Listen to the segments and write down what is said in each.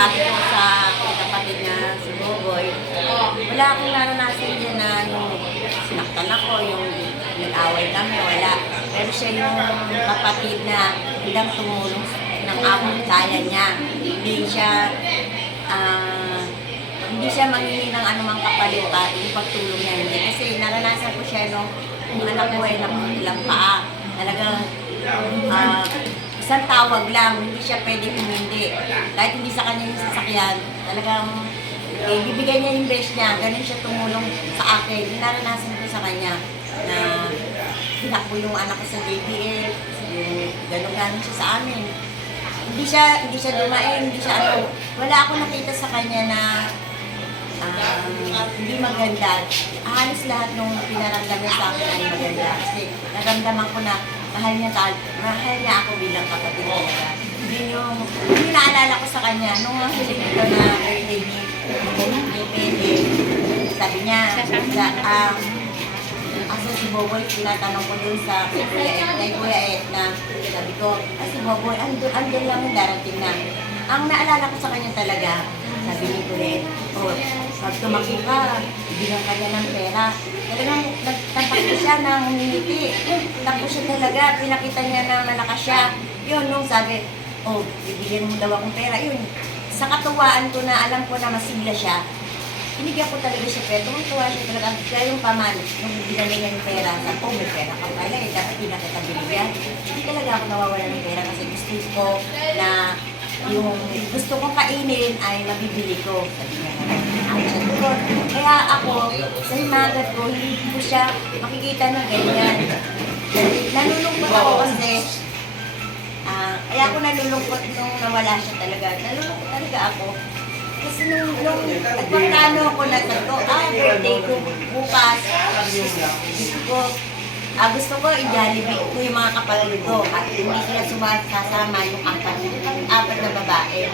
sabi ko sa kapatid na si Boboy, wala akong naranasan din na yung sinaktan ako, yung nag-away kami, wala. Pero siya yung kapatid na bilang tumulong ng among kaya niya. Hindi siya mangingi ng anumang kapalit yung pagtulong niya. Hindi. Kasi naranasan ko siya nung anak ko ay nakutilang paa. Talagang isang tawag lang, hindi siya pwede humindi. Kahit hindi sa kanya yung sasakyan, talagang bibigyan niya yung best niya. Ganun siya tumulong sa akin. Naranasan ko sa kanya na tinakbo yung anak ko sa JBL. Ganun siya sa amin. Hindi siya dumain, hindi siya ano. Wala akong nakita sa kanya na hindi maganda. Halos lahat nung pinaramdam niya sa akin ay maganda. Kasi naramdaman ko na mahal niya ako bilang kapatid talaga. Yung naalala ko sa kanya, nung hiling ito na birthday ni Pede, sabi niya, asa si Boboy, tinatanong ko dun sa Kuya Ed na sabi ko, si Boboy, andun lang yung darating na. Ang naalala ko sa kanya talaga, sabi ni Kuya Ed, pag tumakbo ka, bigyan ka niya ng pera. Talagang nagtatakbo siya na humingiti. Takbo siya talaga, pinakita niya na malakas siya. Yun, nung sabi, bibigyan mo daw akong pera. Yun, sa katuwaan ko na alam ko na masigla siya, binigyan ko talaga siya pera. Tumang-tuwa siya talaga. Kaya yung paman, nung bibigyan niya yung pera, sabi ko, may pera ka pala. Dapat pinakita binigyan. Hindi talaga ako nawawala ng pera kasi gusto ko na yung gusto kong kainin ay mabibili ko. Sabi niya, kaya ako, sa himagat ko, hindi ko siya makikita ng ganyan. Nalulungkot ako kasi, kaya ako nalulungkot nung nawala siya talaga. Nalulungkot talaga ako. Kasi nung nagpagkano ako na sabi ko, birthday ko bukas. Gusto ko i-jollibee ko yung mga kapatid ko at hindi sila sumasama yung apat na babae.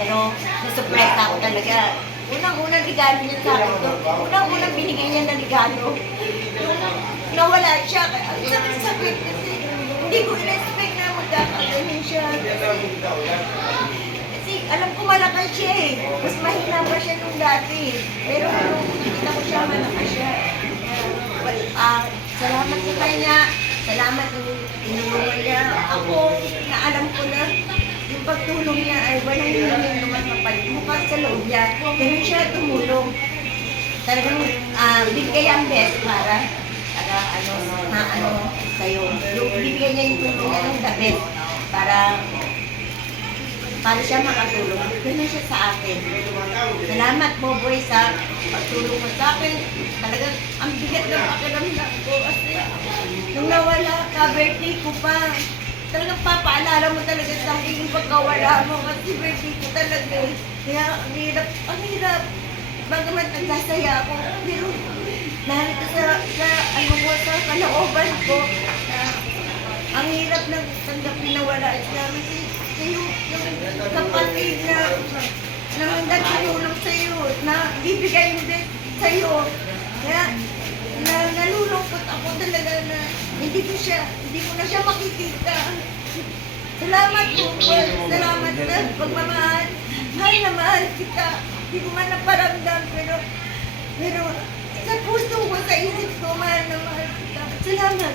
Pero nasupreta ako talaga. Unang-unang regalo niya sa akin to. Unang-unang binigay niya na regalo. Nawala siya. Ang sakit-sakit kasi hindi ko in-expect na magkakaganin siya. Kasi alam ko malakas siya eh. Mas mahina pa siya nung dati. Pero nung nakita ko siya, malakas siya. Salamat sa kanya. Salamat yung tinulungan niya. Ako, na alam ko na yung pagtulong niya ay walang hindi naman kapalit. Mukha sa loob niya. Ganun siya tumulong. Talagang bigay ang best para sa'yo. Yung bibigyan niya yung tulong niya ng the best para siya makatulong. Ganun siya sa akin. Salamat Boboy sa pagtulong mo sa akin. Talagang ang bigat ng pakiramdam ko kasi nung nawala ka, birthday ko pa. Talagang papaalala mo talaga sa akin yung pagkawala mo kasi birthday ko talaga. Kaya ang hirap. Bagamat nagsasaya ako, pero narito sa kalooban ko na ang hirap ng tanggapin na wala siya. Kasi yung kapatid na nagtulong sa'yo, na bibigay yung best sa'yo. Kaya nalulungkot ako talaga na hindi ko na siya makikita. Salamat po, salamat sa pagmamahal. Mahal na mahal kita. Hindi ko man naparamdam, pero sa puso ko, sa isip ko, mahal na mahal kita. Salamat.